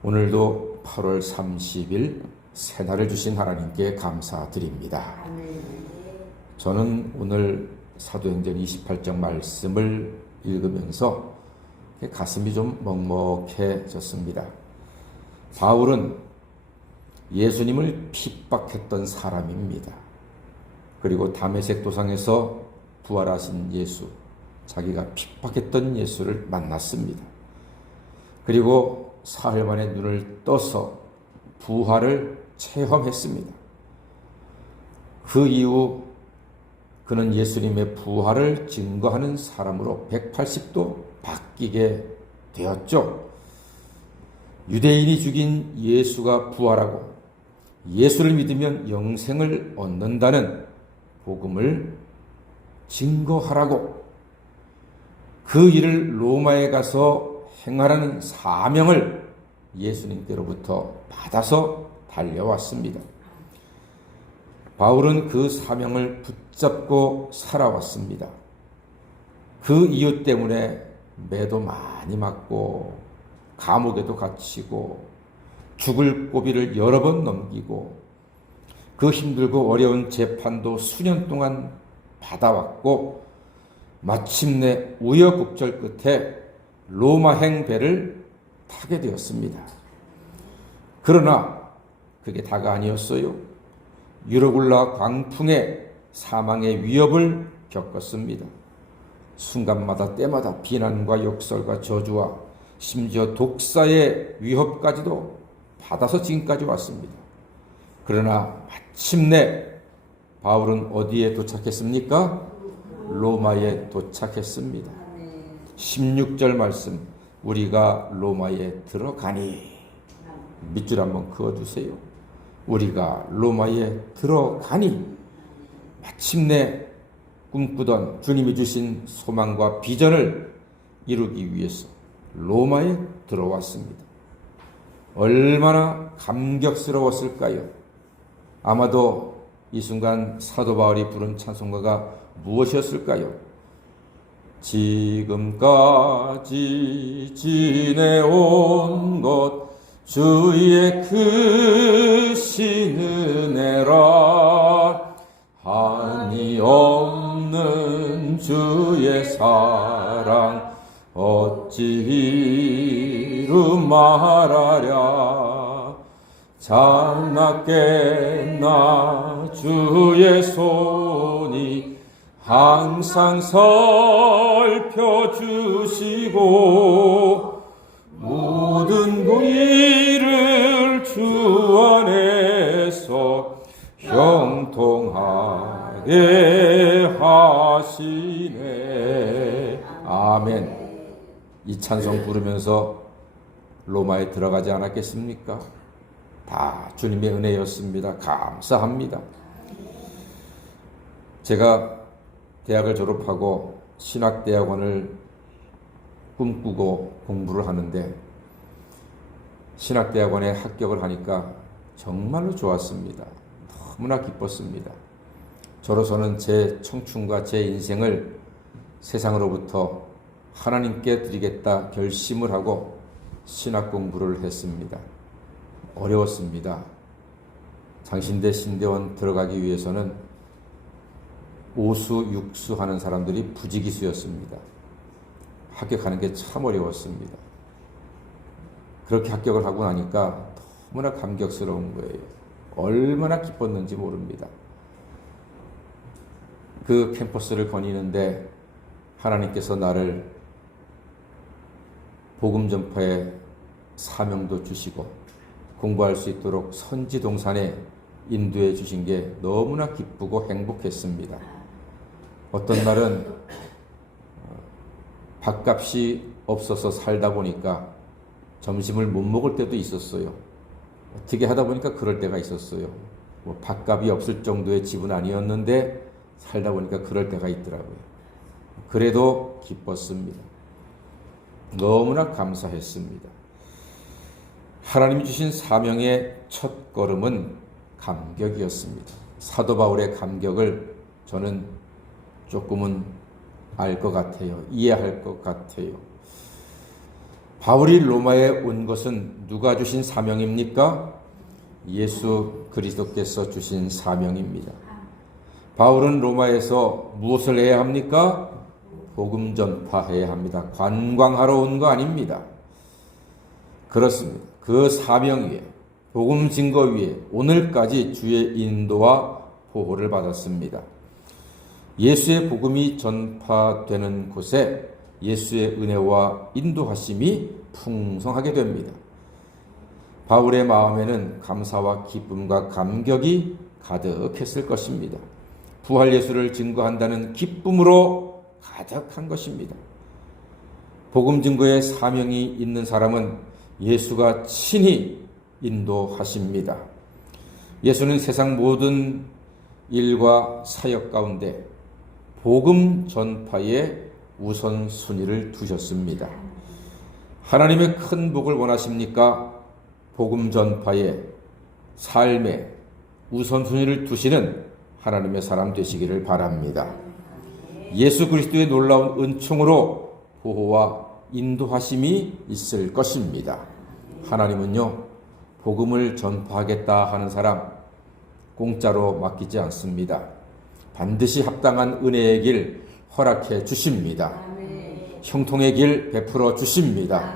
오늘도 8월 30일 새날을 주신 하나님께 감사드립니다. 저는 오늘 사도행전 28장 말씀을 읽으면서 가슴이 좀 먹먹해졌습니다. 바울은 예수님을 핍박했던 사람입니다. 그리고 다메섹 도상에서 부활하신 예수, 자기가 핍박했던 예수를 만났습니다. 그리고 사흘 만에 눈을 떠서 부활을 체험했습니다. 그 이후 그는 예수님의 부활을 증거하는 사람으로 180도 바뀌게 되었죠. 유대인이 죽인 예수가 부활하고 예수를 믿으면 영생을 얻는다는 복음을 증거하라고 그 일을 로마에 가서 행하라는 사명을 예수님께로부터 받아서 달려왔습니다. 바울은 그 사명을 붙잡고 살아왔습니다. 그 이유 때문에 매도 많이 맞고 감옥에도 갇히고 죽을 고비를 여러 번 넘기고 그 힘들고 어려운 재판도 수년 동안 받아왔고 마침내 우여곡절 끝에 로마행 배를 타게 되었습니다. 그러나 그게 다가 아니었어요. 유로굴라 광풍에 사망의 위협을 겪었습니다. 순간마다 때마다 비난과 욕설과 저주와 심지어 독사의 위협까지도 받아서 지금까지 왔습니다. 그러나 마침내 바울은 어디에 도착했습니까? 로마에 도착했습니다. 16절 말씀, 우리가 로마에 들어가니, 밑줄 한번 그어두세요. 우리가 로마에 들어가니, 마침내 꿈꾸던 주님이 주신 소망과 비전을 이루기 위해서 로마에 들어왔습니다. 얼마나 감격스러웠을까요? 아마도 이 순간 사도 바울이 부른 찬송가가 무엇이었을까요? 지금까지 지내온 것 주의 크신 은혜라 한이 없는 주의 사랑 어찌 이루 말하랴 잠났겠나 주의 손이 항상 살펴주시고 모든 일을 주 안에서 형통하게 하시네. 아멘. 이 찬송 부르면서 로마에 들어가지 않았겠습니까? 다 주님의 은혜였습니다. 감사합니다. 제가 대학을 졸업하고 신학대학원을 꿈꾸고 공부를 하는데 신학대학원에 합격을 하니까 정말로 좋았습니다. 너무나 기뻤습니다. 저로서는 제 청춘과 제 인생을 세상으로부터 하나님께 드리겠다 결심을 하고 신학 공부를 했습니다. 어려웠습니다. 장신대 신대원 들어가기 위해서는 오수, 육수 하는 사람들이 부지기수였습니다. 합격하는 게 참 어려웠습니다. 그렇게 합격을 하고 나니까 너무나 감격스러운 거예요. 얼마나 기뻤는지 모릅니다. 그 캠퍼스를 거니는데 하나님께서 나를 복음 전파의 사명도 주시고 공부할 수 있도록 선지동산에 인도해 주신 게 너무나 기쁘고 행복했습니다. 어떤 날은 밥값이 없어서 살다 보니까 점심을 못 먹을 때도 있었어요. 어떻게 하다 보니까 그럴 때가 있었어요. 밥값이 없을 정도의 집은 아니었는데 살다 보니까 그럴 때가 있더라고요. 그래도 기뻤습니다. 너무나 감사했습니다. 하나님이 주신 사명의 첫 걸음은 감격이었습니다. 사도 바울의 감격을 저는 조금은 알 것 같아요. 이해할 것 같아요. 바울이 로마에 온 것은 누가 주신 사명입니까? 예수 그리스도께서 주신 사명입니다. 바울은 로마에서 무엇을 해야 합니까? 복음 전파해야 합니다. 관광하러 온 거 아닙니다. 그렇습니다. 그 사명 위에, 복음 증거 위에 오늘까지 주의 인도와 보호를 받았습니다. 예수의 복음이 전파되는 곳에 예수의 은혜와 인도하심이 풍성하게 됩니다. 바울의 마음에는 감사와 기쁨과 감격이 가득했을 것입니다. 부활 예수를 증거한다는 기쁨으로 가득한 것입니다. 복음 증거에 사명이 있는 사람은 예수가 친히 인도하십니다. 예수는 세상 모든 일과 사역 가운데 복음 전파에 우선순위를 두셨습니다. 하나님의 큰 복을 원하십니까? 복음 전파에 삶에 우선순위를 두시는 하나님의 사람 되시기를 바랍니다. 예수 그리스도의 놀라운 은총으로 보호와 인도하심이 있을 것입니다. 하나님은요, 복음을 전파하겠다 하는 사람 공짜로 맡기지 않습니다. 반드시 합당한 은혜의 길 허락해 주십니다. 형통의 길 베풀어 주십니다.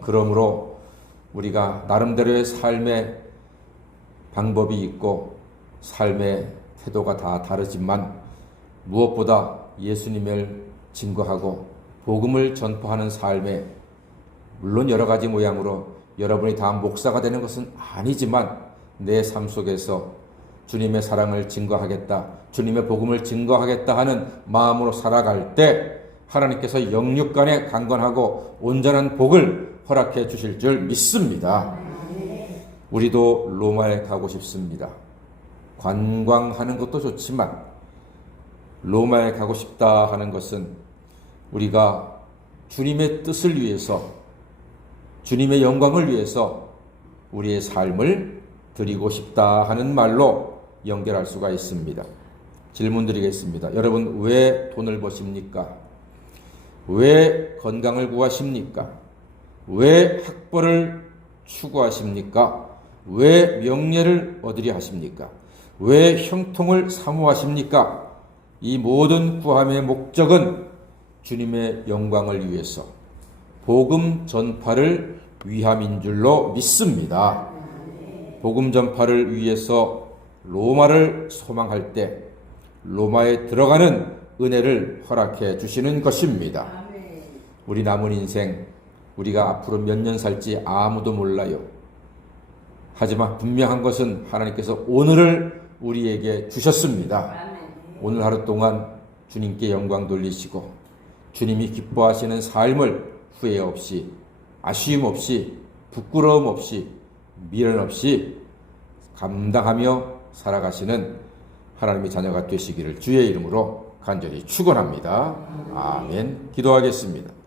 그러므로 우리가 나름대로의 삶의 방법이 있고 삶의 태도가 다 다르지만 무엇보다 예수님을 증거하고 복음을 전파하는 삶에 물론 여러 가지 모양으로 여러분이 다 목사가 되는 것은 아니지만 내 삶 속에서 주님의 사랑을 증거하겠다, 주님의 복음을 증거하겠다 하는 마음으로 살아갈 때 하나님께서 영육간에 강건하고 온전한 복을 허락해 주실 줄 믿습니다. 우리도 로마에 가고 싶습니다. 관광하는 것도 좋지만 로마에 가고 싶다 하는 것은 우리가 주님의 뜻을 위해서, 주님의 영광을 위해서 우리의 삶을 드리고 싶다 하는 말로 연결할 수가 있습니다. 질문 드리겠습니다. 여러분, 왜 돈을 버십니까? 왜 건강을 구하십니까? 왜 학벌을 추구하십니까? 왜 명예를 얻으려 하십니까? 왜 형통을 사모하십니까? 이 모든 구함의 목적은 주님의 영광을 위해서 복음 전파를 위함인 줄로 믿습니다. 복음 전파를 위해서 로마를 소망할 때 로마에 들어가는 은혜를 허락해 주시는 것입니다. 우리 남은 인생 우리가 앞으로 몇 년 살지 아무도 몰라요. 하지만 분명한 것은 하나님께서 오늘을 우리에게 주셨습니다. 오늘 하루 동안 주님께 영광 돌리시고 주님이 기뻐하시는 삶을 후회 없이, 아쉬움 없이, 부끄러움 없이, 미련 없이 감당하며 살아가시는 하나님의 자녀가 되시기를 주의 이름으로 간절히 축원합니다. 아멘. 기도하겠습니다.